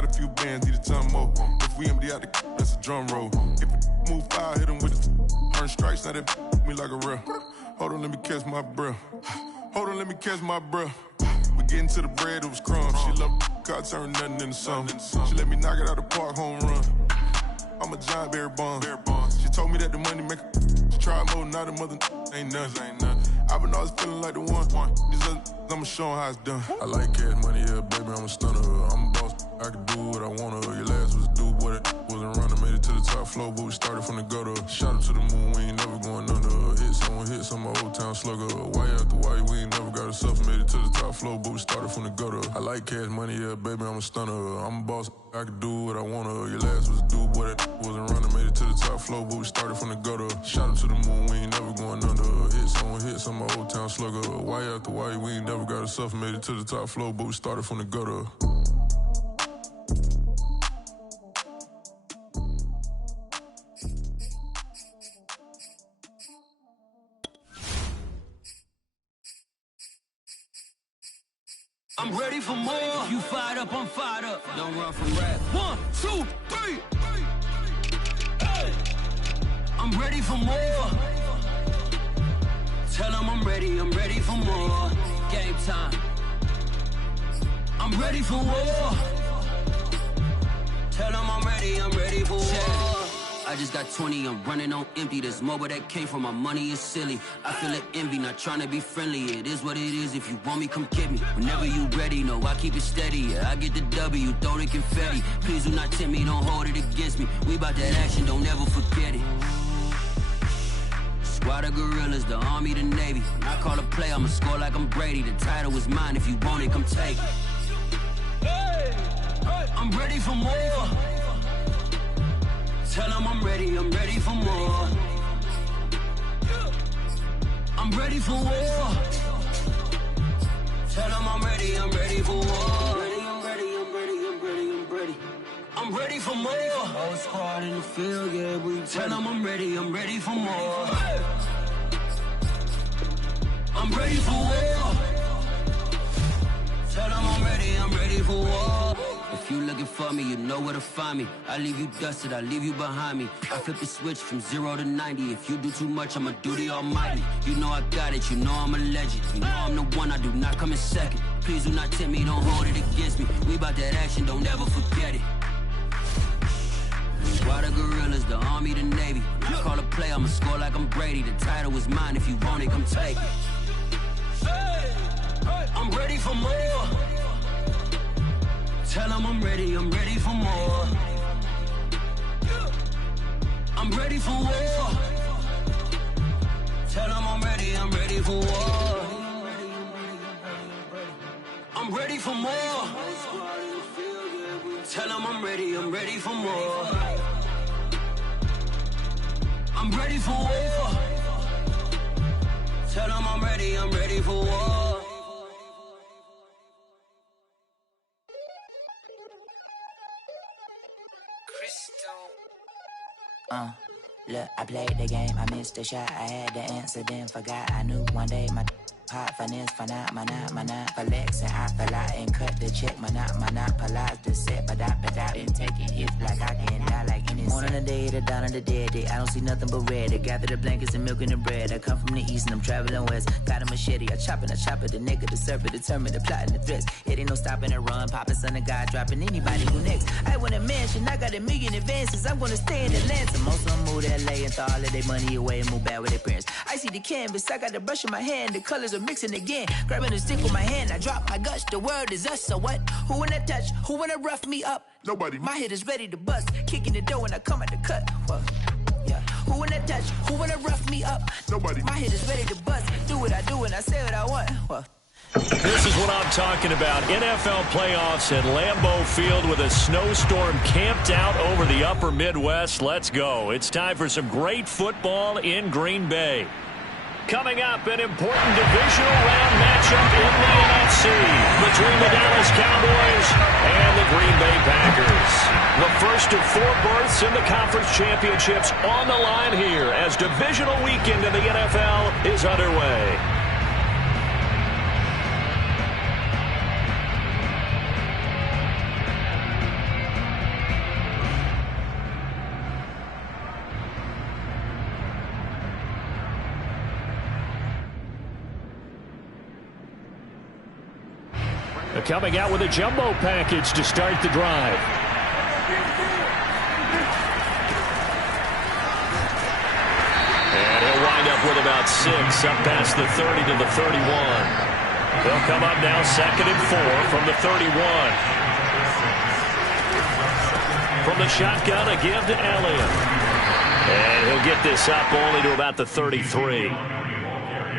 got a few bands, need a ton more. If we empty out the that's a drum roll. If it move fire, hit him with it. Earn strikes, now that me like a real. Hold on, let me catch my breath. Hold on, let me catch my breath. We getting to the bread, it was crumbs. She love God, turn nothing into something. She let me knock it out the park, home run. I'm a giant Barry Bonds. She told me that the money make her try more, not a mother ain't nothing. I've been always feeling like the one. These other I'ma show 'em how it's done. I like cash money, yeah, baby, I'm a stunner. I'm a boss, I can do what I wanna. Your last was do, boy, that wasn't running. Made it to the top floor, but we started from the gutter. Shot up to the moon, we ain't never going under. Hit some old town slugger. Why after why, we ain't never got a suffer. Made it to the top floor, but we started from the gutter. I like cash money, yeah, baby, I'm a stunner. I'm a boss, I can do what I wanna. Your last was do, boy, that wasn't running. Made it to the top floor, but we started from the gutter. Shot up to the moon, we ain't never going under. Hit some old town slugger. Why after why, we ain't never got a suffer. Made it to the top floor, but we started from the gutter. I'm ready for more. If you fired up, I'm fired up. Don't run from rap. 1, 2, 3. Hey. I'm ready for more. Tell them I'm ready for more. Game time. I'm ready for war. Tell them I'm ready for war. I just got 20, I'm running on empty. This mobile that came from my money is silly. I feel it envy, not trying to be friendly. It is what it is, if you want me, come get me. Whenever you ready, no, I keep it steady. Yeah, I get the W, throw the confetti. Please do not tempt me, don't hold it against me. We bout that action, don't ever forget it. Squad of gorillas, the army, the navy. When I call a play, I'ma score like I'm Brady. The title is mine, if you want it, come take it. Hey, I'm ready for more. Tell them I'm ready for more. I'm ready for war. Tell them I'm ready for war. I'm ready for more. Whole squad in the field, yeah, we tell them I'm ready for more. I'm ready for war. Tell them I'm ready for war. If you looking for me, you know where to find me. I leave you dusted, I leave you behind me. I flip the switch from 0 to 90. If you do too much, I'ma do the almighty. You know I got it, you know I'm a legend. You know I'm the one, I do not come in second. Please do not tempt me, don't hold it against me. We bout that action, don't ever forget it. Squad of gorillas, the army, the navy. When I call a play, I'ma score like I'm Brady. The title is mine, if you want it, come take it. I'm ready for more. Tell them I'm ready for more. I'm ready for war. Tell them I'm ready for war. I'm ready for more. Tell them I'm ready for more. I'm ready for war. Tell them I'm ready for war. Look, I played the game, I missed the shot. I had the answer, then forgot. I knew one day my hot finesse, for not, flex, and I fell out and cut the check. My not, polize the set, but I been taking hits like I can die like any morning of the day, the dawn of the dead day. I don't see nothing but red. I gather the blankets and milk and the bread. I come from the east and I'm traveling west. Got a machete, I chop it, the nigga, the serpent, determined, the plot and the threats. It ain't no stopping and run, popping son of God, dropping anybody who next. I want a mansion, I got a million advances. I'm gonna stay in Atlanta. Most of them move to LA and throw all of their money away and move back with their parents. I see the canvas, I got the brush in my hand, the colors are mixing again. Grabbing a stick with my hand, I drop my guts. The world is us, so what? Who wanna touch? Who wanna rough me up? Nobody. My head is ready to bust, kicking the door when I come at the cut. What? Yeah. Who wanna touch? Who wanna rough me up? Nobody. My head is ready to bust. Do what I do and I say what I want. What? This is what I'm talking about. NFL playoffs at Lambeau Field with a snowstorm camped out over the upper Midwest. Let's go. It's time for some great football in Green Bay. Coming up, an important divisional round matchup in the NFC between the Dallas Cowboys and the Green Bay Packers. The first of 4 berths in the conference championships on the line here as divisional weekend in the NFL is underway. coming out with a jumbo package to start the drive. And he'll wind up with about 6, up past the 30 to the 31. They'll come up now 2nd and 4 from the 31. From the shotgun, a give to Elliott. And he'll get this up only to about the 33.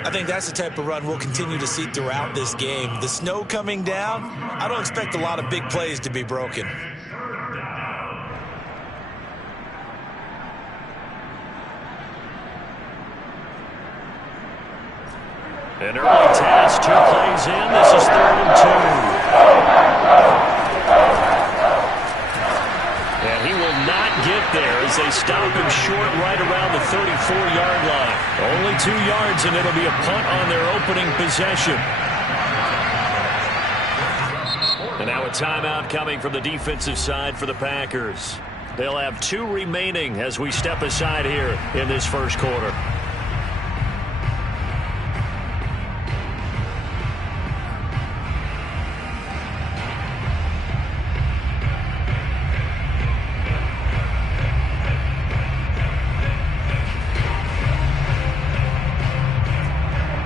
I think that's the type of run we'll continue to see throughout this game. The snow coming down, I don't expect a lot of big plays to be broken. An early task, 2 plays in. This is 3rd and 2. And he will not get there as they stop him short right around the 34-yard line. Only 2 yards, and it'll be a punt on their opening possession. And now a timeout coming from the defensive side for the Packers. They'll have 2 remaining as we step aside here in this first quarter.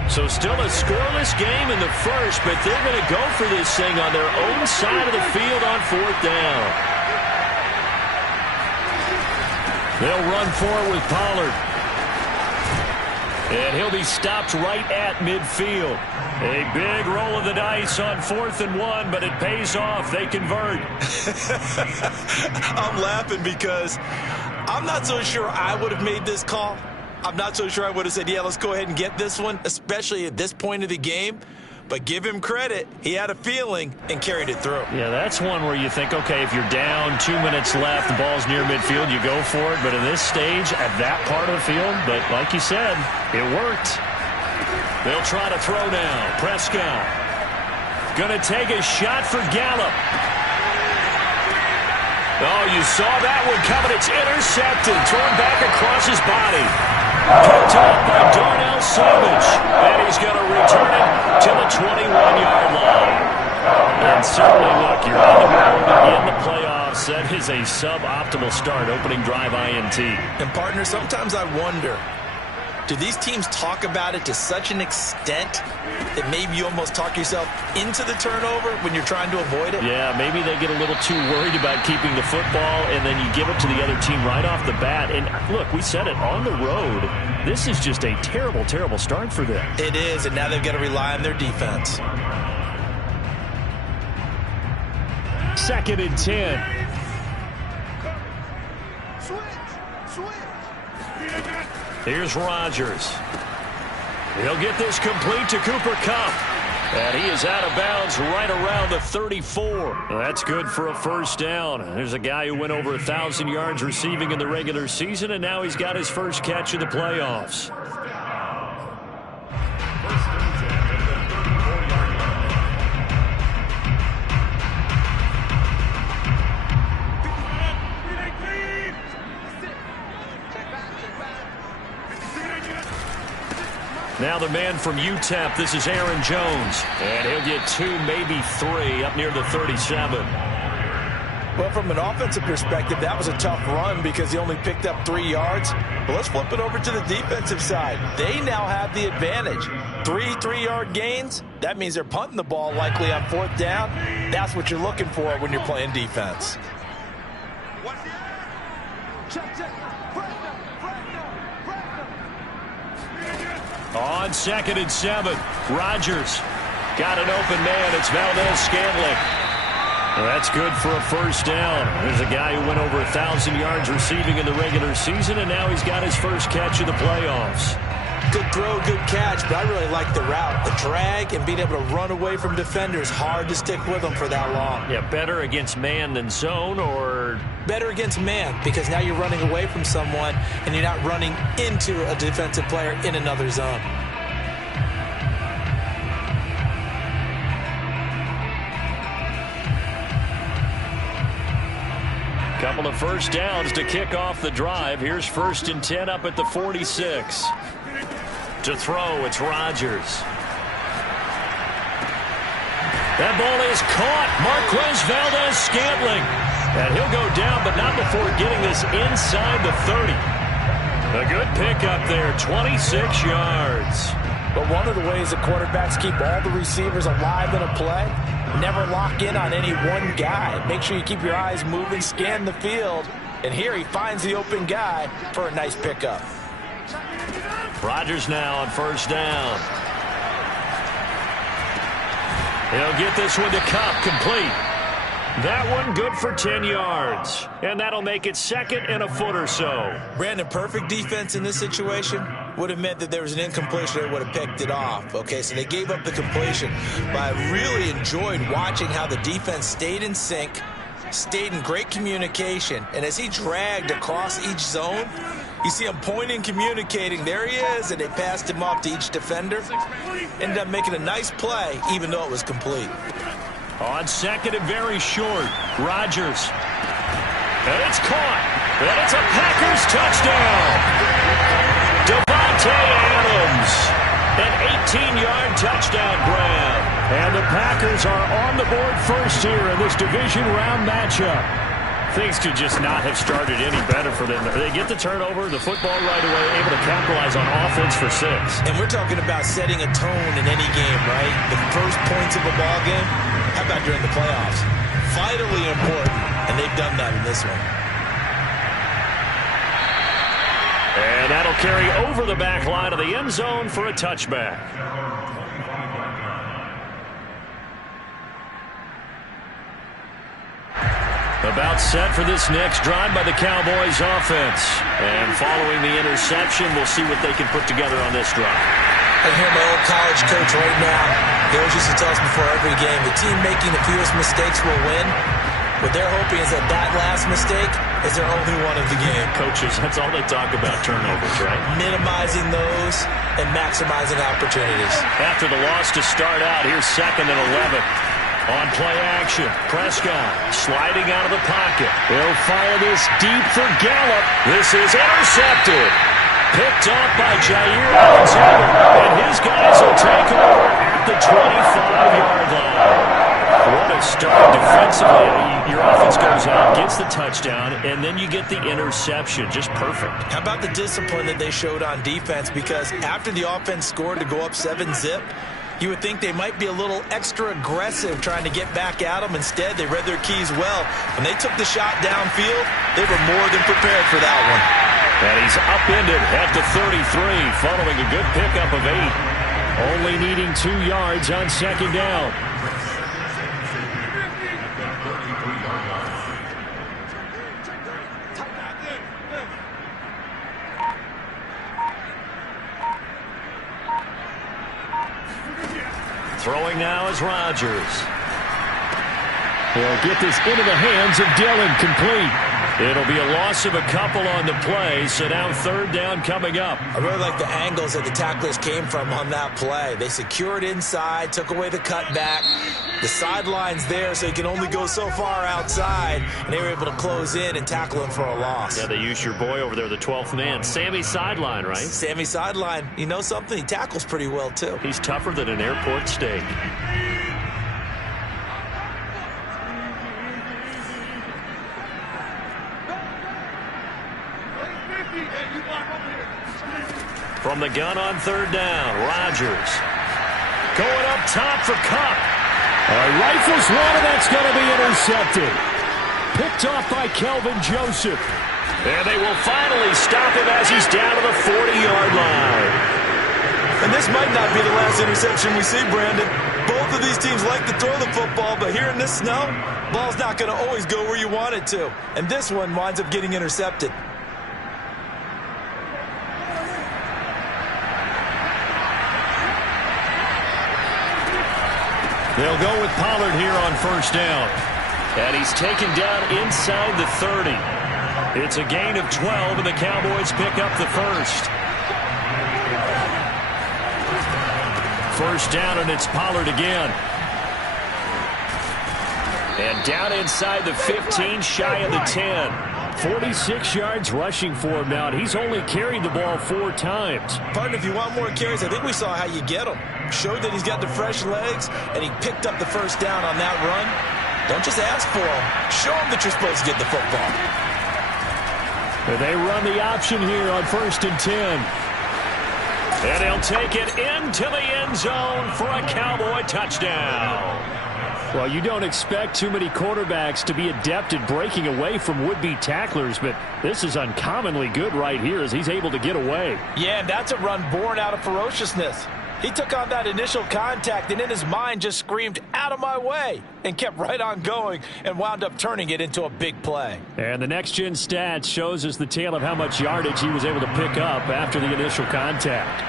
So still a scoreless game in the first, but they're going to go for this thing on their own side of the field on 4th down. They'll run for it with Pollard. And he'll be stopped right at midfield. A big roll of the dice on 4th and 1, but it pays off. They convert. I'm laughing because I'm not so sure I would have made this call. I'm not so sure I would have said, yeah, let's go ahead and get this one, especially at this point of the game. But give him credit. He had a feeling and carried it through. Yeah, that's one where you think, okay, if you're down, 2 minutes left, the ball's near midfield, you go for it. But in this stage, at that part of the field, but like you said, it worked. They'll try to throw now. Prescott going to take a shot for Gallup. Oh, you saw that one coming. It's intercepted. Thrown back across his body. Picked up by Darnell Savage. And he's going to return it to the 21-yard line. And certainly, look, you're on the road in the playoffs. That is a suboptimal start, opening drive INT. And, partner, sometimes I wonder, do these teams talk about it to such an extent that maybe you almost talk yourself into the turnover when you're trying to avoid it? Yeah, maybe they get a little too worried about keeping the football, and then you give it to the other team right off the bat. And, look, we said it, on the road, this is just a terrible, terrible start for them. It is, and now they've got to rely on their defense. 2nd and 10. Here's Rodgers. He'll get this complete to Cooper Kupp. And he is out of bounds right around the 34. That's good for a first down. There's a guy who went over 1,000 yards receiving in the regular season, and now he's got his first catch in the playoffs. Now the man from UTEP, this is Aaron Jones. And he'll get 2, maybe 3, up near the 37. Well, from an offensive perspective, that was a tough run because he only picked up 3 yards. But let's flip it over to the defensive side. They now have the advantage. 3 3-yard gains. That means they're punting the ball likely on 4th down. That's what you're looking for when you're playing defense. On 2nd and 7, Rodgers got an open man. It's Valdez-Scantling. That's good for a first down. There's a guy who went over 1,000 yards receiving in the regular season, and now he's got his first catch of the playoffs. Good throw, good catch, but I really like the route. The drag and being able to run away from defenders, hard to stick with them for that long. Yeah, better against man than zone, or? Better against man, because now you're running away from someone and you're not running into a defensive player in another zone. Couple of first downs to kick off the drive. Here's 1st and 10 up at the 46. To throw, it's Rodgers. That ball is caught. Marquez Valdez-Scantling. And he'll go down, but not before getting this inside the 30. A good pickup there, 26 yards. But one of the ways that quarterbacks keep all the receivers alive in a play, never lock in on any one guy. Make sure you keep your eyes moving, scan the field. And here he finds the open guy for a nice pickup. Rodgers now on first down. He'll get this one to Kupp, complete. That one good for 10 yards. And that'll make it second and a foot or so. Brandon, perfect defense in this situation would have meant that there was an incompletion. They would have picked it off. Okay, so they gave up the completion. But I really enjoyed watching how the defense stayed in sync, stayed in great communication. And as he dragged across each zone, you see him pointing, communicating. There he is, and they passed him off to each defender. Ended up making a nice play, even though it was complete. On second and very short, Rodgers. And it's caught. And it's a Packers touchdown. Devontae Adams. An 18-yard touchdown grab. And the Packers are on the board first here in this division round matchup. Things could just not have started any better for them. They get the turnover, the football right away, able to capitalize on offense for 6. And we're talking about setting a tone in any game, right? The first points of a ball game. How about during the playoffs? Vitally important, and they've done that in this one. And that'll carry over the back line of the end zone for a touchback. About set for this next drive by the Cowboys offense. And following the interception, we'll see what they can put together on this drive. I hear my old college coach right now. He always used to tell us before every game, the team making the fewest mistakes will win. What they're hoping is that that last mistake is their only one of the game. Coaches, that's all they talk about, turnovers, right? Minimizing those and maximizing opportunities. After the loss to start out, here's second and 11. On play action, Prescott sliding out of the pocket. He'll fire this deep for Gallup. This is intercepted. Picked off by Jair Alexander. And his guys will take over at the 25-yard line. What a start defensively. Your offense goes out, gets the touchdown, and then you get the interception. Just perfect. How about the discipline that they showed on defense? Because after the offense scored to go up 7-zip, you would think they might be a little extra aggressive trying to get back at them. Instead, they read their keys well. When they took the shot downfield, they were more than prepared for that one. And he's upended at the 33 following a good pickup of 8. Only needing 2 yards on second down. Throwing now is Rodgers. He'll get this into the hands of Dillon, complete. It'll be a loss of a couple on the play, so now third down coming up. I really like the angles that the tacklers came from on that play. They secured inside, took away the cutback. The sideline's there, so he can only go so far outside, and they were able to close in and tackle him for a loss. Yeah, they used your boy over there, the 12th man. Sammy Sideline, right? Sammy Sideline. You know something? He tackles pretty well, too. He's tougher than an airport steak. From the gun on third down, Rodgers. Going up top for Kupp. Rifles one, and that's going to be intercepted. Picked off by Kelvin Joseph. And they will finally stop him as he's down to the 40-yard line. And this might not be the last interception we see, Brandon. Both of these teams like to throw the football, but here in this snow, ball's not going to always go where you want it to. And this one winds up getting intercepted. They'll go with Pollard here on first down. And he's taken down inside the 30. It's a gain of 12, and the Cowboys pick up the first. First down, and it's Pollard again. And down inside the 15, shy of the 10. 46 yards rushing for him now. He's only carried the ball 4 times. Partner, if you want more carries, I think we saw how you get them. showed that he's got the fresh legs, and he picked up the first down on that run. Don't just ask for him. Show him that you're supposed to get the football. They run the option here on 1st and 10. And he'll take it into the end zone for a Cowboy touchdown. Well, you don't expect too many quarterbacks to be adept at breaking away from would-be tacklers, but this is uncommonly good right here as he's able to get away. Yeah, and that's a run born out of ferociousness. He took on that initial contact and in his mind just screamed, "Out of my way," and kept right on going and wound up turning it into a big play. And the next-gen stats shows us the tale of how much yardage he was able to pick up after the initial contact.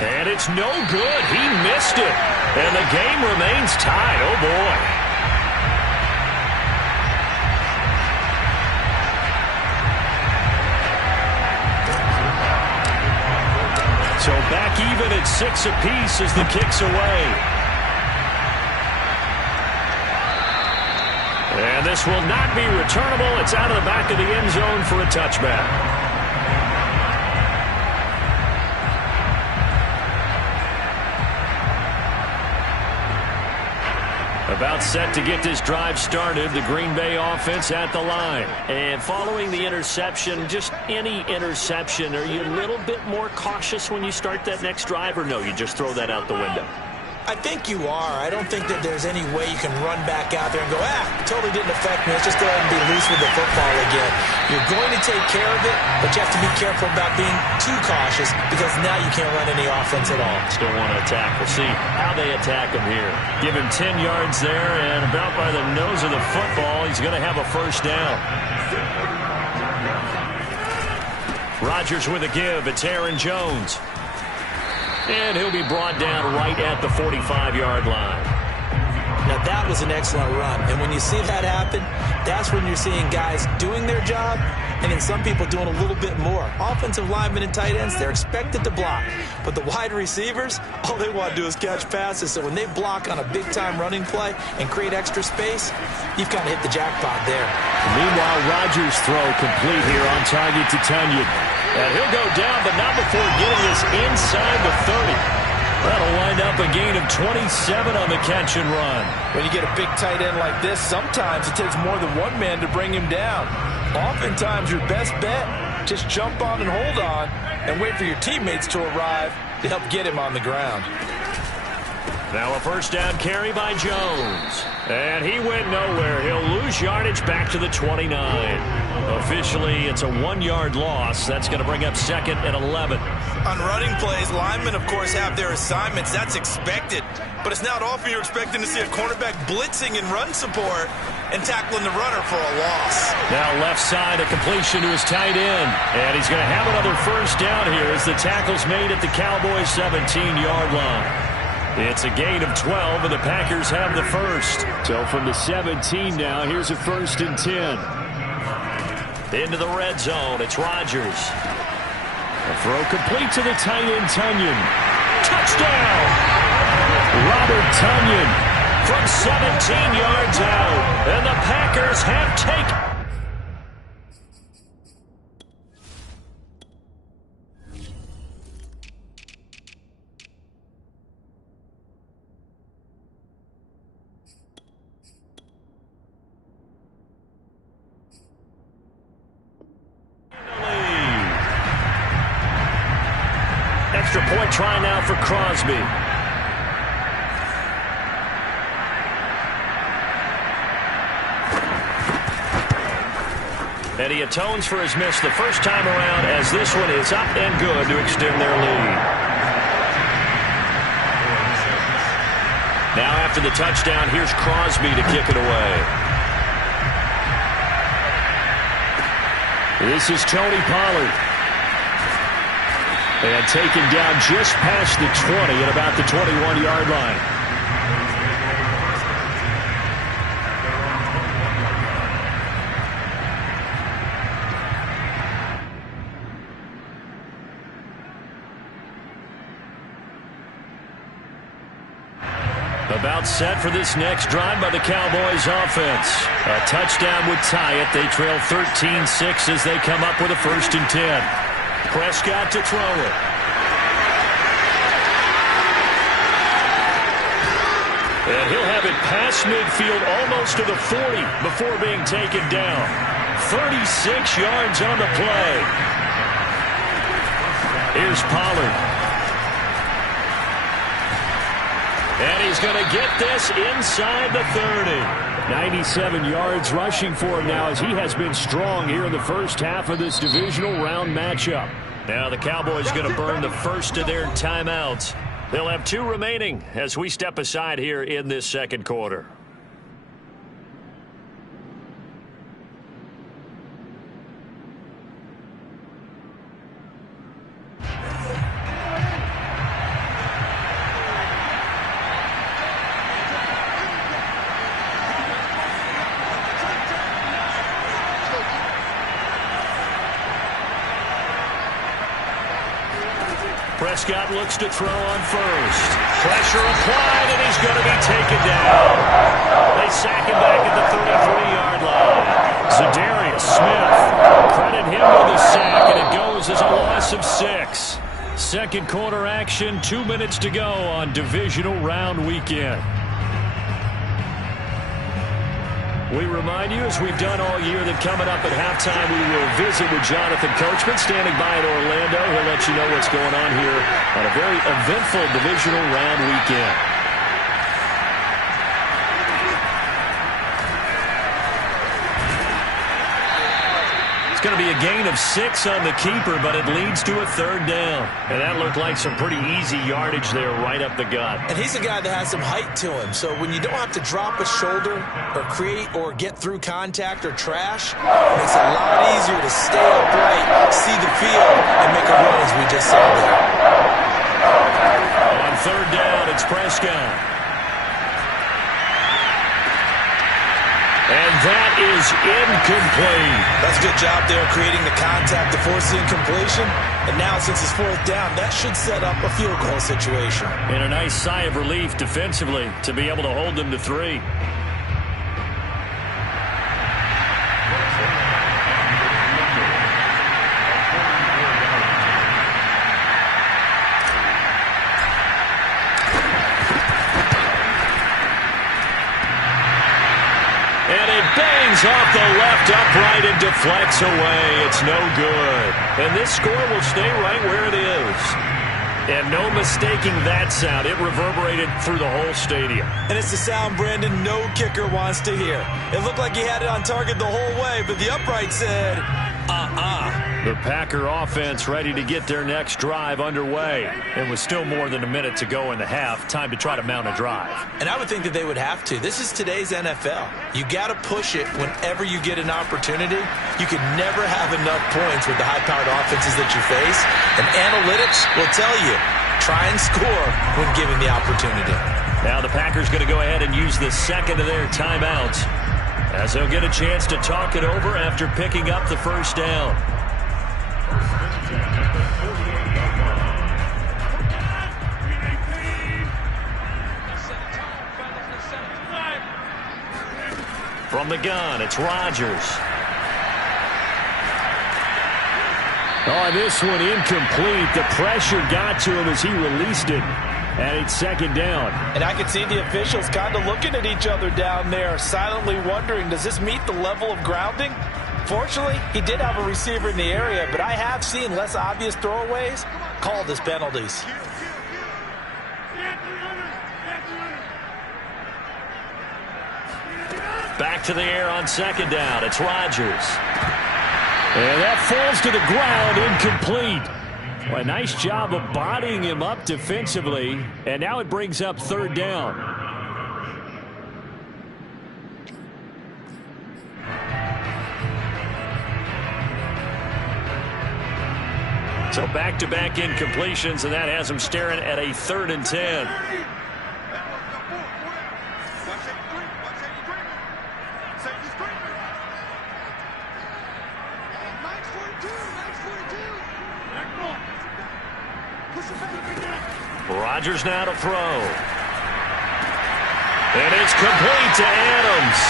And it's no good. He missed it. And the game remains tied. Oh, boy. So back even at 6 apiece as the kick's away. And this will not be returnable. It's out of the back of the end zone for a touchback. About set to get this drive started, the Green Bay offense at the line. And following the interception, just any interception, are you a little bit more cautious when you start that next drive, or no, you just throw that out the window? I think you are. I don't think that there's any way you can run back out there and go, it totally didn't affect me. Let's just go ahead and be loose with the football again. You're going to take care of it, but you have to be careful about being too cautious because now you can't run any offense at all. Still want to attack. We'll see how they attack him here. Give him 10 yards there, and about by the nose of the football, he's going to have a first down. Rodgers with a give. It's Aaron Jones. And he'll be brought down right at the 45-yard line. Now, that was an excellent run. And when you see that happen, that's when you're seeing guys doing their job and then some people doing a little bit more. Offensive linemen and tight ends, they're expected to block. But the wide receivers, all they want to do is catch passes. So when they block on a big-time running play and create extra space, you've kind of hit the jackpot there. Meanwhile, Rodgers' throw complete here on target to Tunyon. And he'll go down, but not before getting this inside the 30. That'll wind up a gain of 27 on the catch and run. When you get a big tight end like this, sometimes it takes more than one man to bring him down. Oftentimes, your best bet, just jump on and hold on and wait for your teammates to arrive to help get him on the ground. Now a first down carry by Jones. And he went nowhere. He'll lose yardage back to the 29. Officially, it's a 1-yard loss. That's going to bring up 2nd and 11. On running plays, linemen, of course, have their assignments. That's expected. But it's not often you're expecting to see a cornerback blitzing in run support and tackling the runner for a loss. Now left side, a completion to his tight end. And he's going to have another first down here as the tackle's made at the Cowboys' 17-yard line. It's a gain of 12, and the Packers have the first. So from the 17 now, here's a 1st and 10. Into the red zone, it's Rodgers. A throw complete to the tight end, Tunyon. Touchdown! Robert Tunyon from 17 yards out, and the Packers have taken. Extra point try now for Crosby. And he atones for his miss the first time around as this one is up and good to extend their lead. Now after the touchdown, here's Crosby to kick it away. This is Tony Pollard. And taken down just past the 20 at about the 21-yard line. About set for this next drive by the Cowboys offense. A touchdown would tie it. They trail 13-6 as they come up with a 1st and 10. Prescott to throw it. And he'll have it past midfield almost to the 40 before being taken down. 36 yards on the play. Here's Pollard. And he's going to get this inside the 30. 97 yards rushing for him now as he has been strong here in the first half of this divisional round matchup. Now the Cowboys going to burn the first of their timeouts. They'll have 2 remaining as we step aside here in this second quarter. Prescott looks to throw on first. Pressure applied, and he's going to be taken down. They sack him back at the 33-yard line. Zadarius Smith, credit him with the sack, and it goes as a loss of 6. Second quarter action, 2 minutes to go on divisional round weekend. We remind you, as we've done all year, that coming up at halftime, we will visit with Jonathan Coachman, standing by in Orlando. He'll let you know what's going on here on a very eventful divisional round weekend. It's going to be a gain of 6 on the keeper, but it leads to a third down. And that looked like some pretty easy yardage there right up the gut. And he's a guy that has some height to him, so when you don't have to drop a shoulder or create or get through contact or trash, it makes it a lot easier to stay upright, see the field, and make a run as we just saw there. On third down, it's Prescott. And that is incomplete. That's a good job there creating the contact to force the incompletion. And now since it's fourth down, that should set up a field goal situation. And a nice sigh of relief defensively to be able to hold them to 3. Off the left upright and deflects away. It's no good. And this score will stay right where it is. And no mistaking that sound. It reverberated through the whole stadium. And it's the sound, Brandon, no kicker wants to hear. It looked like he had it on target the whole way, but the upright said, The Packer offense ready to get their next drive underway. And with still more than a minute to go in the half, time to try to mount a drive. And I would think that they would have to. This is today's NFL. You got to push it whenever you get an opportunity. You can never have enough points with the high-powered offenses that you face. And analytics will tell you, try and score when given the opportunity. Now the Packers going to go ahead and use the second of their timeouts, as they'll get a chance to talk it over after picking up the first down. From the gun, it's Rodgers. Oh, this one incomplete. The pressure got to him as he released it. And it's second down. And I can see the officials kind of looking at each other down there, silently wondering, does this meet the level of grounding? Fortunately, he did have a receiver in the area, but I have seen less obvious throwaways called as penalties. Back to the air on second down. It's Rodgers. And that falls to the ground, incomplete. Well, a nice job of bodying him up defensively. And now it brings up third down. So back-to-back incompletions, and that has him staring at a 3rd and 10. Rodgers now to throw. And it's complete to Adams.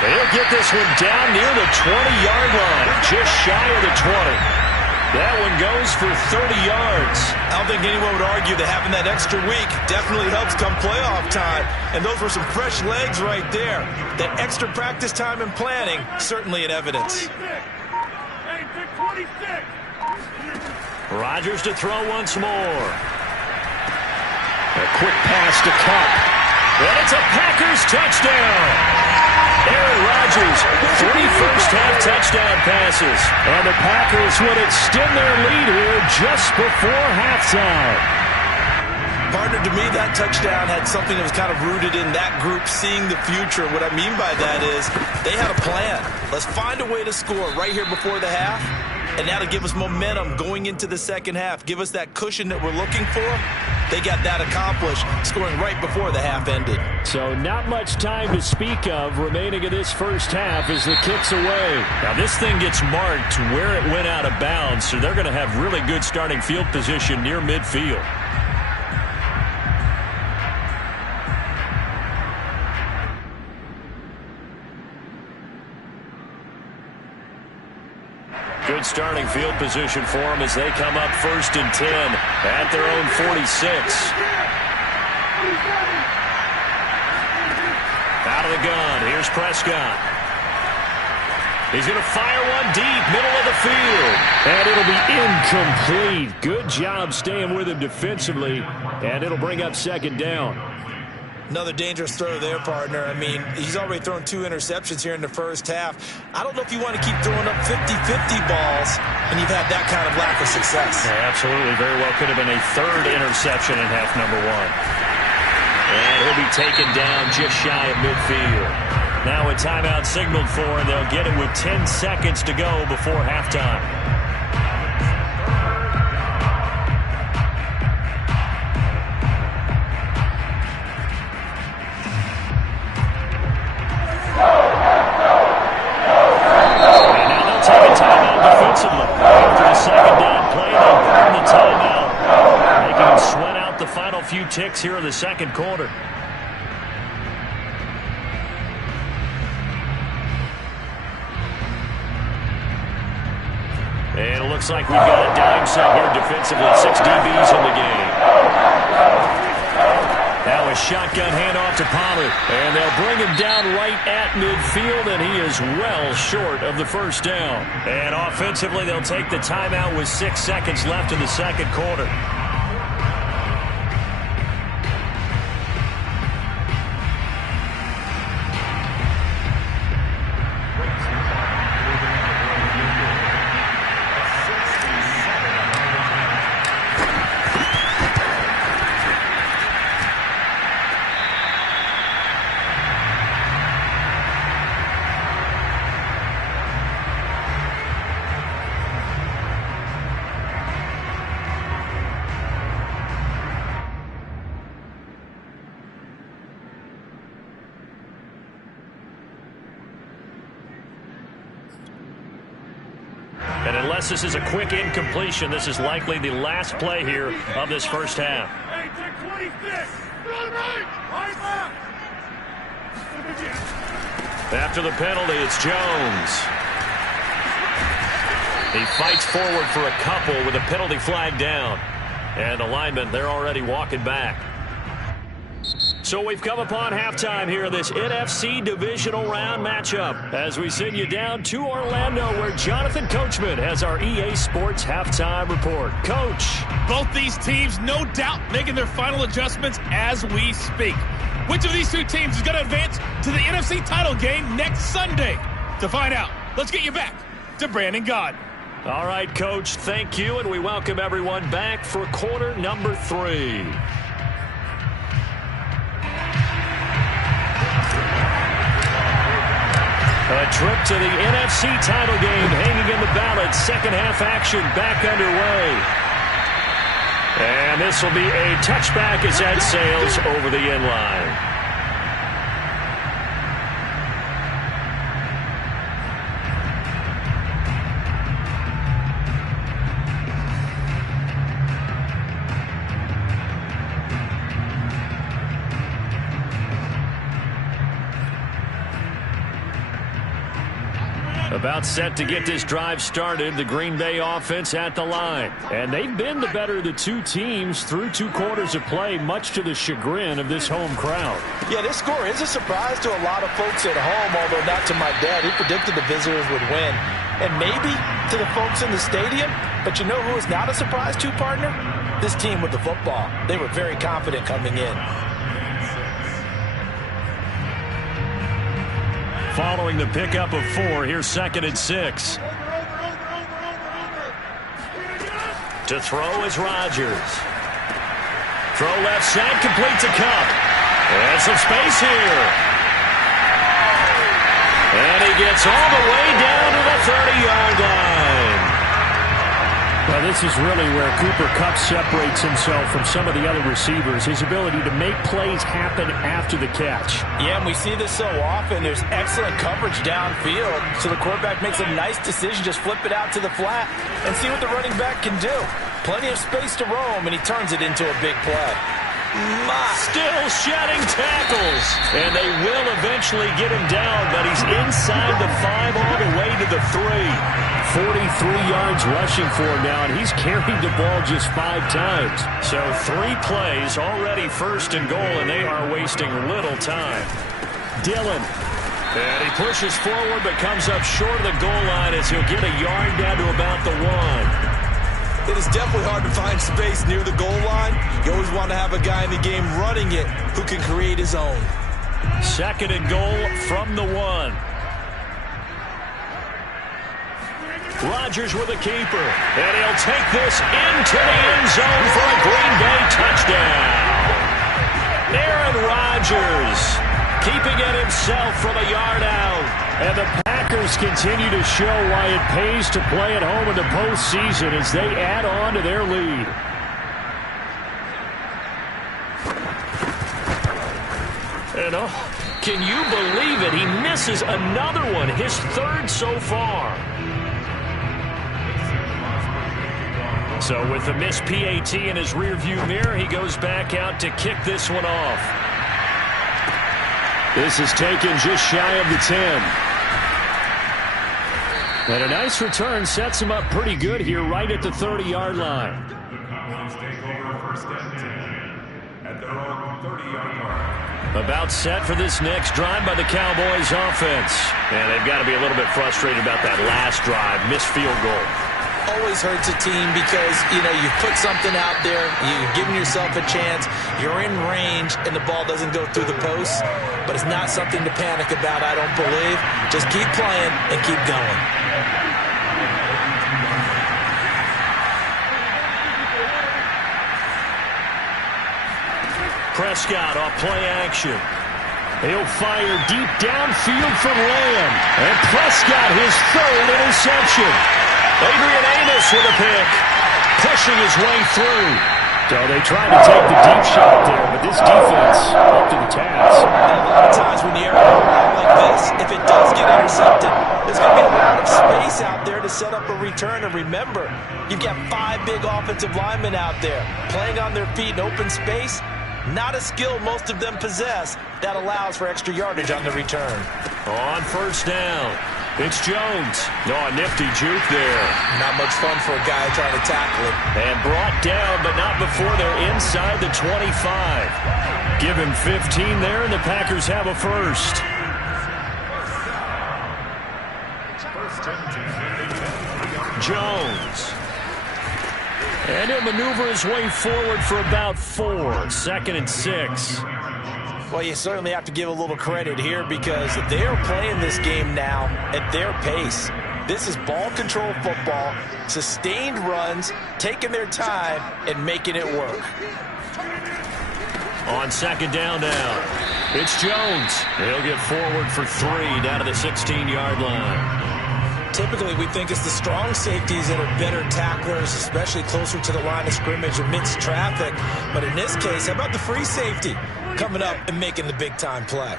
He'll get this one down near the 20-yard line, just shy of the 20. That one goes for 30 yards. I don't think anyone would argue that having that extra week definitely helps come playoff time. And those were some fresh legs right there. That extra practice time and planning, certainly in evidence. Rodgers to throw once more. A quick pass to Cup. And it's a Packers touchdown. Aaron Rodgers, 3 first-half touchdown passes. And the Packers would extend their lead here just before halftime. Partner, to me, that touchdown had something that was kind of rooted in that group seeing the future. What I mean by that is they had a plan. Let's find a way to score right here before the half. And that'll give us momentum going into the second half. Give us that cushion that we're looking for. They got that accomplished, scoring right before the half ended. So not much time to speak of remaining in this first half as the kick's away. Now this thing gets marked where it went out of bounds, so they're going to have really good starting field position near midfield. Good starting field position for them as they come up 1st and 10 at their own 46. Out of the gun, here's Prescott. He's going to fire one deep, middle of the field. And it'll be incomplete. Good job staying with him defensively, and it'll bring up 2nd down. Another dangerous throw there, partner. I mean, he's already thrown 2 interceptions here in the first half. I don't know if you want to keep throwing up 50-50 balls and you've had that kind of lack of success. Yeah, absolutely. Very well could have been a 3rd interception in half number 1. And he'll be taken down just shy of midfield. Now a timeout signaled for, and they'll get it with 10 seconds to go before halftime. Few ticks here in the second quarter. And it looks like we've got a dime set here defensively. 6 DBs in the game. Now a shotgun handoff to Pollard. And they'll bring him down right at midfield, and he is well short of the first down. And offensively, they'll take the timeout with 6 seconds left in the second quarter. And unless this is a quick incompletion, this is likely the last play here of this first half. After the penalty, it's Jones. He fights forward for a couple with a penalty flag down. And the linemen, they're already walking back. So we've come upon halftime here in this NFC Divisional Round matchup as we send you down to Orlando where Jonathan Coachman has our EA Sports Halftime Report. Coach. Both these teams, no doubt, making their final adjustments as we speak. Which of these 2 teams is going to advance to the NFC title game next Sunday? To find out, let's get you back to Brandon Gaudin. All right, Coach, thank you, and we welcome everyone back for quarter number 3. A trip to the NFC title game hanging in the balance. Second half action back underway. And this will be a touchback as that sails over the end line. About set to get this drive started, the Green Bay offense at the line. And they've been the better of the two teams through 2 quarters of play, much to the chagrin of this home crowd. Yeah, this score is a surprise to a lot of folks at home, although not to my dad. He predicted the visitors would win. And maybe to the folks in the stadium. But you know who is not a surprise to, partner? This team with the football. They were very confident coming in. Following the pickup of 4, here's 2nd and 6. To throw is Rodgers. Throw left side, complete to Cup. And some space here. And he gets all the way down to the 30-yard line. Well, this is really where Cooper Kupp separates himself from some of the other receivers, his ability to make plays happen after the catch. Yeah, and we see this so often. There's excellent coverage downfield, so the quarterback makes a nice decision, just flip it out to the flat and see what the running back can do. Plenty of space to roam, and he turns it into a big play. Still shedding tackles. And they will eventually get him down, but he's inside the 5 all the way to the 3. 43 yards rushing for him now, and he's carried the ball just 5 times. So 3 plays, already 1st and goal, and they are wasting little time. Dillon. And he pushes forward, but comes up short of the goal line as he'll get a yard down to about the 1. It is definitely hard to find space near the goal line. You always want to have a guy in the game running it who can create his own. 2nd and goal from the 1. Rodgers with a keeper. And he'll take this into the end zone for a Green Bay touchdown. Aaron Rodgers keeping it himself from a yard out. And the Packers continue to show why it pays to play at home in the postseason as they add on to their lead. And can you believe it? He misses another one, his 3rd so far. So with the missed PAT in his rearview mirror, he goes back out to kick this one off. This is taken just shy of the 10. And a nice return sets him up pretty good here right at the 30-yard line. About set for this next drive by the Cowboys offense. And they've got to be a little bit frustrated about that last drive, missed field goal. Always hurts a team because, you've put something out there, you've given yourself a chance, you're in range, and the ball doesn't go through the posts. But it's not something to panic about, I don't believe. Just keep playing and keep going. Prescott off play action. He'll fire deep downfield from Lamb. And Prescott his 3rd interception. Adrian Amos with a pick. Pushing his way through. So they tried to take the deep shot there, but this defense up to the task. And a lot of times when the air like this, if it does get intercepted, there's going to be a lot of space out there to set up a return. And remember, you've got 5 big offensive linemen out there playing on their feet in open space. Not a skill most of them possess that allows for extra yardage on the return. On 1st down, it's Jones. A nifty juke there. Not much fun for a guy trying to tackle it. And brought down, but not before they're inside the 25. Give him 15 there, and the Packers have a 1st. Jones. And he'll maneuver his way forward for about 4. 2nd and 6. Well, you certainly have to give a little credit here because they are playing this game now at their pace. This is ball control football, sustained runs, taking their time, and making it work. On 2nd down now, it's Jones. He'll get forward for 3 down to the 16-yard line. Typically, we think it's the strong safeties that are better tacklers, especially closer to the line of scrimmage amidst traffic. But in this case, how about the free safety coming up and making the big-time play?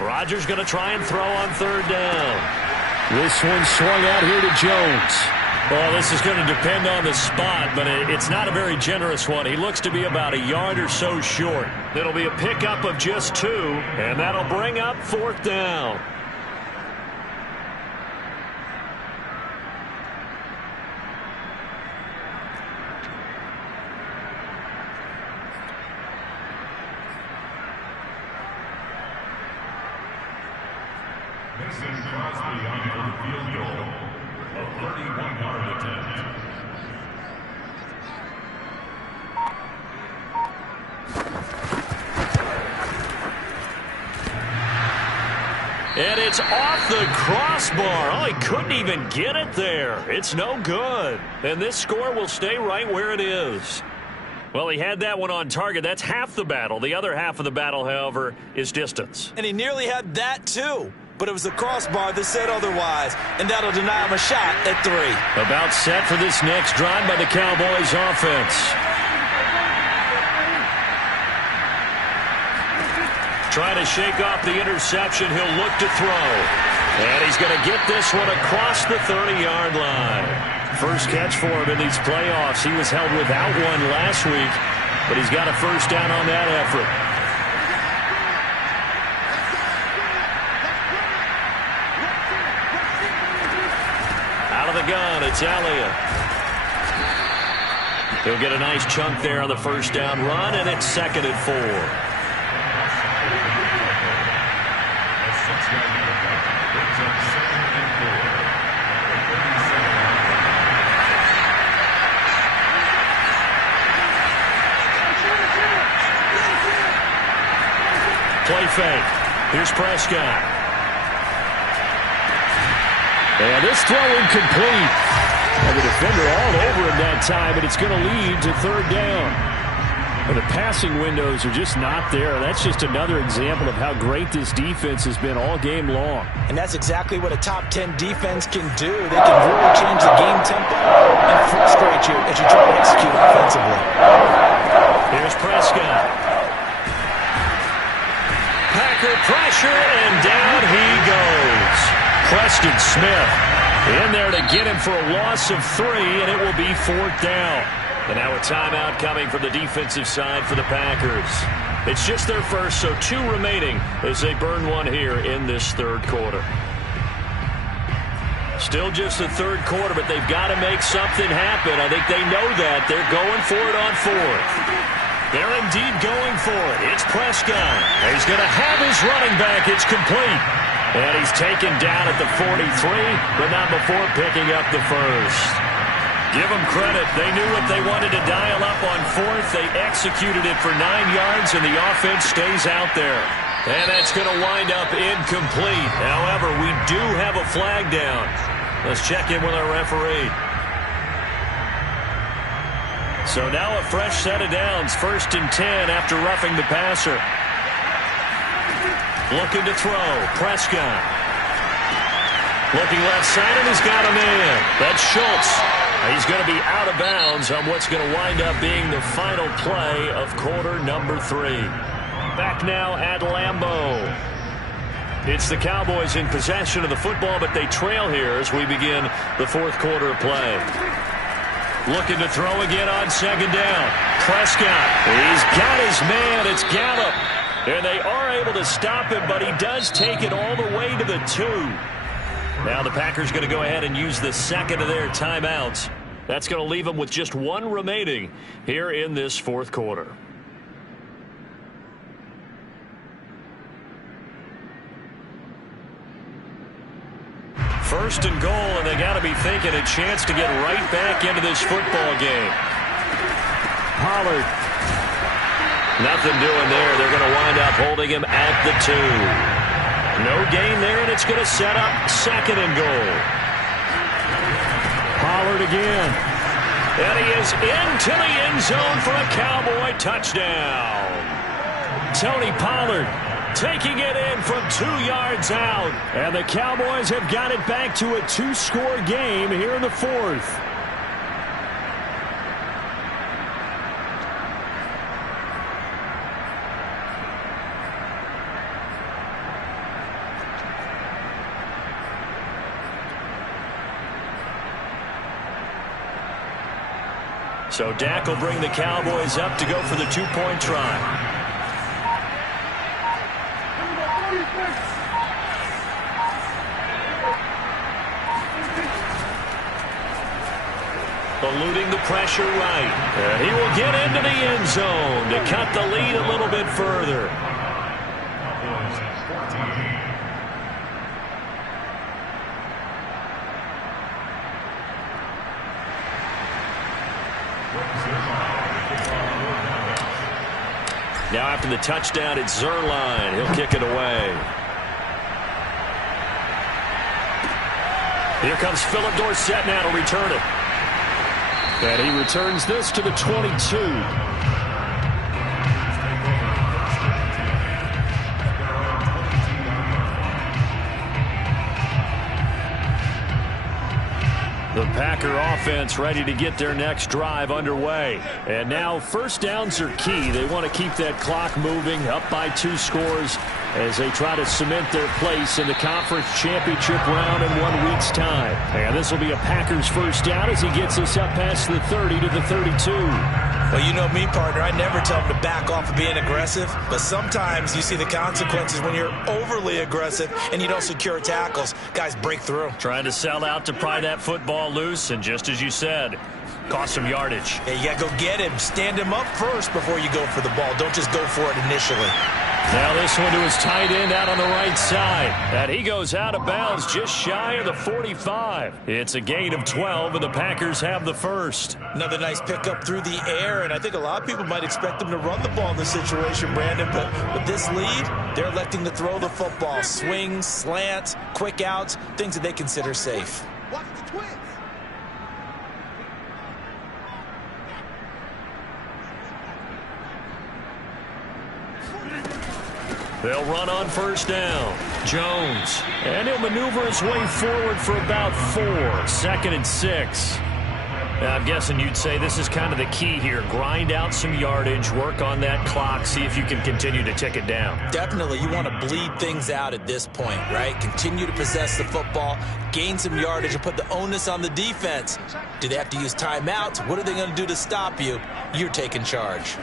Rodgers going to try and throw on 3rd down. This one swung out here to Jones. Well, this is going to depend on the spot, but it's not a very generous one. He looks to be about a yard or so short. It'll be a pickup of just 2, and that'll bring up 4th down. Crosby on for the field goal. A 31-yard attempt. And it's off the crossbar. Oh, he couldn't even get it there. It's no good. And this score will stay right where it is. Well, he had that one on target. That's half the battle. The other half of the battle, however, is distance. And he nearly had that, too. But it was the crossbar that said otherwise, and that'll deny him a shot at 3. About set for this next drive by the Cowboys offense. Trying to shake off the interception. He'll look to throw. And he's going to get this one across the 30-yard line. First catch for him in these playoffs. He was held without one last week, but he's got a first down on that effort. Out of the gun, it's Elliott. He'll get a nice chunk there on the first down run, and it's 2nd and 4. Play fake. Here's Prescott. And this throw incomplete. And the defender all over him that time, but it's going to lead to 3rd down. And the passing windows are just not there. That's just another example of how great this defense has been all game long. And that's exactly what a top 10 defense can do. They can really change the game tempo and frustrate you as you try to execute offensively. Here's Prescott. Packer pressure, and down he goes. Preston Smith in there to get him for a loss of 3, and it will be 4th down. And now a timeout coming from the defensive side for the Packers. It's just their first, so 2 remaining as they burn one here in this 3rd quarter. Still just the 3rd quarter, but they've got to make something happen. I think they know that. They're going for it on 4th. They're indeed going for it. It's Prescott. He's going to have his running back. It's complete. And he's taken down at the 43, but not before picking up the first. Give them credit. They knew what they wanted to dial up on 4th. They executed it for 9 yards, and the offense stays out there. And that's going to wind up incomplete. However, we do have a flag down. Let's check in with our referee. So now a fresh set of downs. 1st and 10 after roughing the passer. Looking to throw. Prescott. Looking left side, and he's got a man. That's Schultz. He's going to be out of bounds on what's going to wind up being the final play of quarter number 3. Back now at Lambeau. It's the Cowboys in possession of the football, but they trail here as we begin the 4th quarter of play. Looking to throw again on 2nd down. Prescott. He's got his man. It's Gallup. And they are able to stop him, but he does take it all the way to the 2. Now the Packers going to go ahead and use the 2nd of their timeouts. That's going to leave them with just 1 remaining here in this 4th quarter. First and goal, and they got to be thinking a chance to get right back into this football game. Pollard. Nothing doing there. They're going to wind up holding him at the 2. No gain there, and it's going to set up 2nd and goal. Pollard again. And he is into the end zone for a Cowboy touchdown. Tony Pollard taking it in from 2 yards out. And the Cowboys have got it back to a 2-score game here in the 4th. So Dak will bring the Cowboys up to go for the two-point try. Eluding the pressure right. And he will get into the end zone to cut the lead a little bit further. Now after the touchdown, it's Zerline. He'll kick it away. Here comes Philip Dorsett now to return it. And he returns this to the 22. The Packer offense ready to get their next drive underway. And now first downs are key. They want to keep that clock moving, up by 2 scores as they try to cement their place in the conference championship round in 1 week's time. And this will be a Packers first down as he gets us up past the 30 to the 32. Well, you know me, partner. I never tell them to back off of being aggressive, but sometimes you see the consequences when you're overly aggressive and you don't secure tackles. Guys break through. Trying to sell out to pry that football loose, and just as you said, cost some yardage. Yeah, you got to go get him. Stand him up first before you go for the ball. Don't just go for it initially. Now this one to his tight end out on the right side. And he goes out of bounds just shy of the 45. It's a gain of 12, and the Packers have the first. Another nice pickup through the air, and I think a lot of people might expect them to run the ball in this situation, Brandon. But with this lead, they're electing to throw the football. Swings, slants, quick outs, things that they consider safe. Watch the twins. They'll run on first down. Jones. And he'll maneuver his way forward for about 4. 2nd and 6. Now, I'm guessing you'd say this is kind of the key here. Grind out some yardage, work on that clock, see if you can continue to tick it down. Definitely. You want to bleed things out at this point, right? Continue to possess the football, gain some yardage, and put the onus on the defense. Do they have to use timeouts? What are they going to do to stop you? You're taking charge.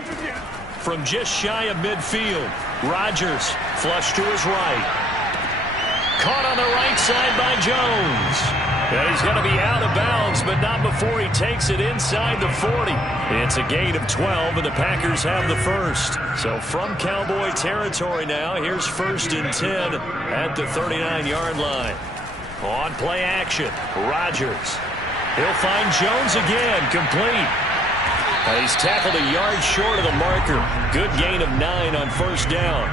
From just shy of midfield, Rodgers flush to his right. Caught on the right side by Jones. And he's going to be out of bounds, but not before he takes it inside the 40. It's a gain of 12, and the Packers have the first. So from Cowboy territory now, here's 1st and 10 at the 39-yard line. On play action, Rodgers. He'll find Jones again, complete. He's tackled a yard short of the marker. Good gain of 9 on first down.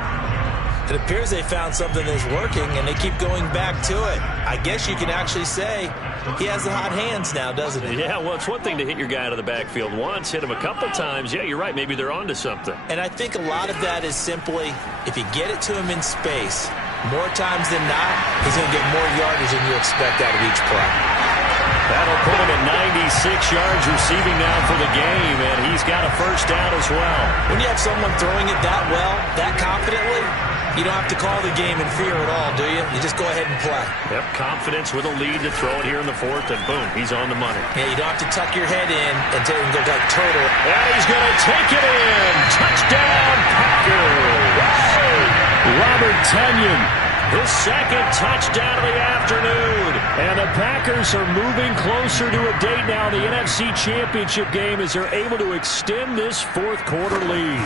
It appears they found something that's working, and they keep going back to it. I guess you can actually say he has the hot hands now, doesn't he? Yeah, well, it's one thing to hit your guy out of the backfield once, hit him a couple times. Yeah, you're right. Maybe they're onto something. And I think a lot of that is simply if you get it to him in space, more times than not, he's going to get more yardage than you expect out of each play. That'll put him at 96 yards receiving now for the game, and he's got a first down as well. When you have someone throwing it that well, that confidently, you don't have to call the game in fear at all, do you? You just go ahead and play. Yep, confidence with a lead to throw it here in the 4th, and boom, he's on the money. Yeah, you don't have to tuck your head in and go like turtle. And he's going to take it in. Touchdown, Packers. Robert Tonyan, his 2nd touchdown of the afternoon. And the Packers are moving closer to a date now in the NFC Championship game as they're able to extend this 4th quarter lead.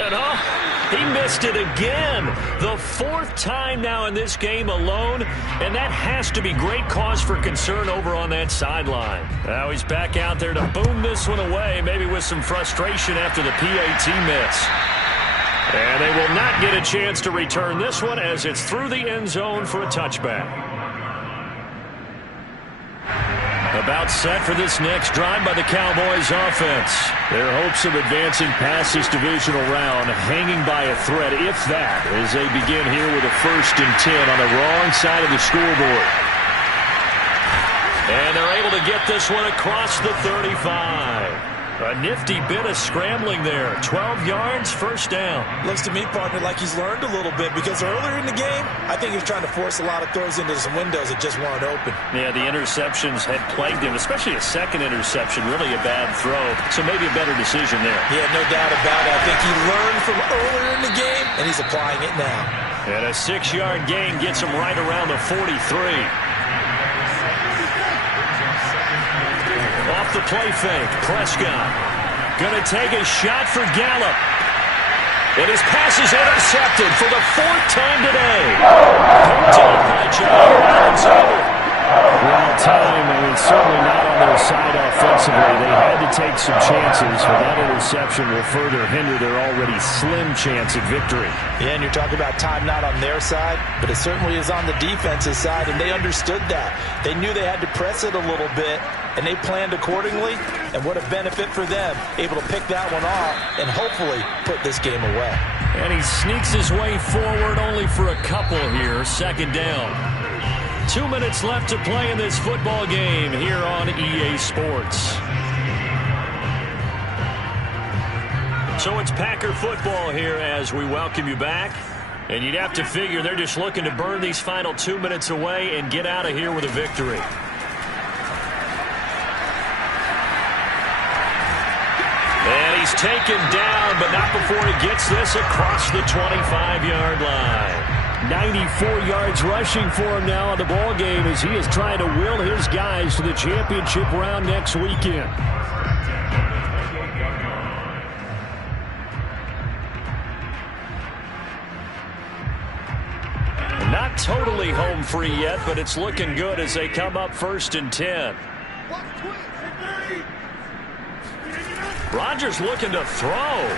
And he missed it again. The 4th time now in this game alone, and that has to be great cause for concern over on that sideline. Now he's back out there to boom this one away, maybe with some frustration after the PAT miss. And they will not get a chance to return this one as it's through the end zone for a touchback. About set for this next drive by the Cowboys offense. Their hopes of advancing past this divisional round hanging by a thread, if that, as they begin here with a 1st and 10 on the wrong side of the scoreboard. And they're able to get this one across the 35. A nifty bit of scrambling there. 12 yards, first down. Looks to me, partner, like he's learned a little bit because earlier in the game, I think he was trying to force a lot of throws into some windows that just weren't open. Yeah, the interceptions had plagued him, especially a second interception. Really a bad throw, so maybe a better decision there. Yeah, no doubt about it. I think he learned from earlier in the game, and he's applying it now. And a 6-yard gain gets him right around the 43. Off the play fake, Prescott going to take a shot for Gallup. And his pass is intercepted for the 4th time today. Picked up by Jair Alexander. Well, time is certainly not on their side offensively. They had to take some chances, but that interception will further hinder their already slim chance at victory. Yeah, and you're talking about time not on their side, but it certainly is on the defensive side, and they understood that. They knew they had to press it a little bit, and they planned accordingly, and what a benefit for them, able to pick that one off and hopefully put this game away. And he sneaks his way forward only for a couple here, second down. 2 minutes left to play in this football game here on EA Sports. So it's Packer football here as we welcome you back. And you'd have to figure they're just looking to burn these final 2 minutes away and get out of here with a victory. And he's taken down, but not before he gets this across the 25-yard line. 94 yards rushing for him now in the ball game as he is trying to will his guys to the championship round next weekend. Not totally home free yet, but it's looking good as they come up 1st and 10. Rodgers looking to throw.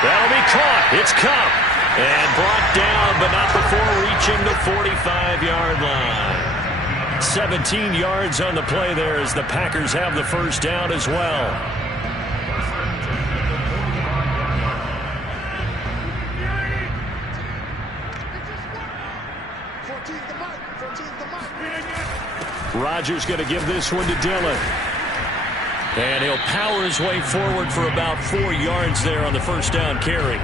That'll be caught. It's Cup. And brought down, but not before reaching the 45-yard line. 17 yards on the play there as the Packers have the first down as well. Rodgers going to give this one to Dillon. And he'll power his way forward for about 4 yards there on the first down carry.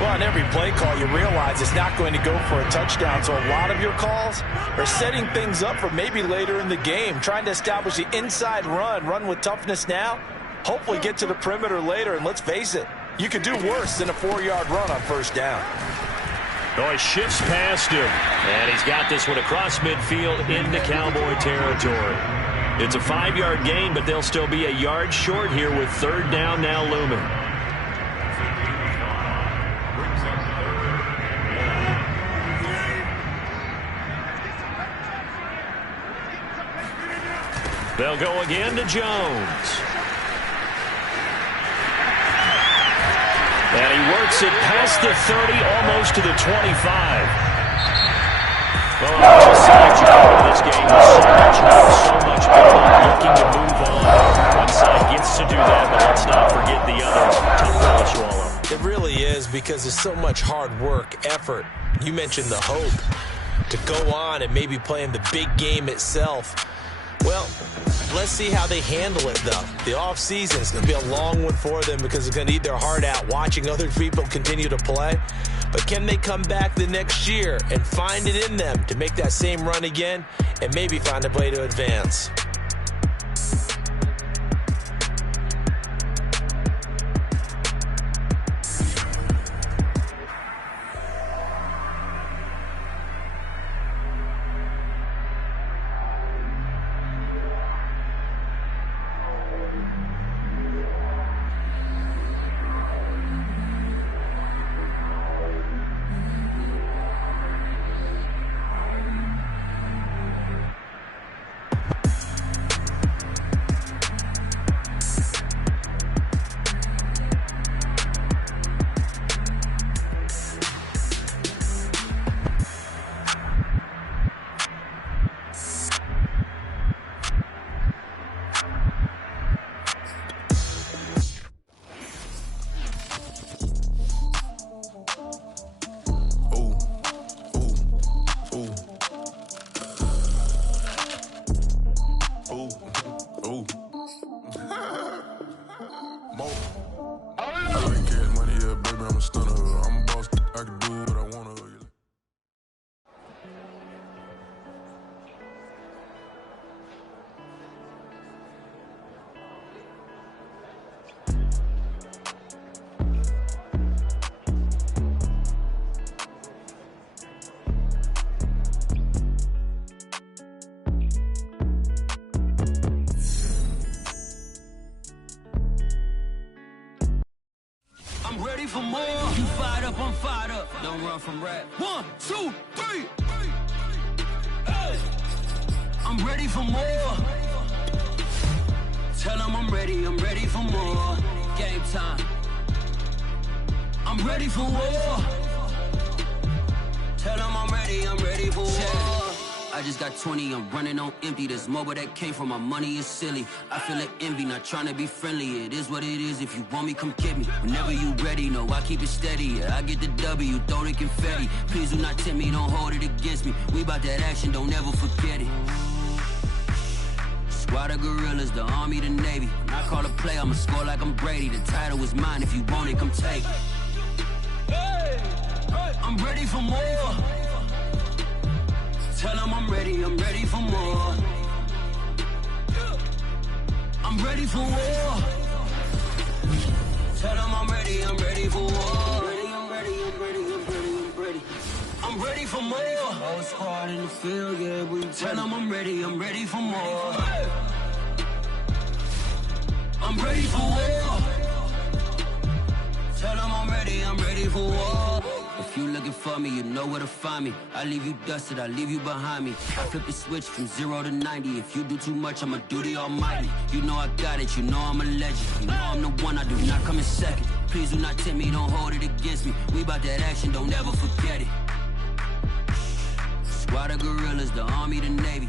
Well, on every play call, you realize it's not going to go for a touchdown, so a lot of your calls are setting things up for maybe later in the game, trying to establish the inside run with toughness now, hopefully get to the perimeter later, and let's face it, you could do worse than a 4-yard run on first down. Oh, he shifts past him, and he's got this one across midfield into Cowboy territory. It's a 5-yard gain, but they'll still be a yard short here with third down now looming. They'll go again to Jones. And he works it past the 30, almost to the 25. Well, on both sides, you cover this game with so much hope, so much building, looking to move on. One side gets to do that, but let's not forget the others. Tough pill to swallow. It really is because there's so much hard work, effort. You mentioned the hope to go on and maybe play in the big game itself. Well, let's see how they handle it, though. The offseason is going to be a long one for them because it's going to eat their heart out watching other people continue to play. But can they come back the next year and find it in them to make that same run again and maybe find a way to advance? for more. You fired up, I'm fired up. Don't run from rap. 1, 2, 3. Hey. I'm ready for more. Tell them I'm ready for more. Game time. I'm ready for war. Tell them I'm ready for war. I just got 20, I'm running on empty. This mobile that came from my money is silly. I feel it envy, not trying to be friendly. It is what it is, if you want me, come get me. Whenever you ready, no, I keep it steady. Yeah, I get the W, throw the confetti. Please do not tempt me, don't hold it against me. We bout that action, don't ever forget it. Squad of gorillas, the army, the navy. When I call a play, I'ma score like I'm Brady. The title is mine, if you want it, come take it. I'm ready for more. Tell them I'm ready for more. I'm ready for war. Tell them I'm ready for war. I'm ready for more. Whole squad in the field, yeah, we tell them I'm ready for more. I'm ready for war. Tell them I'm ready for war. If you looking for me, you know where to find me. I leave you dusted, I leave you behind me. I flip the switch from 0 to 90. If you do too much, I'ma do the almighty. You know I got it, you know I'm a legend. You know I'm the one, I do not come in second. Please do not tempt me, don't hold it against me. We bout that action, don't ever forget it. Squad of gorillas, the army, the navy.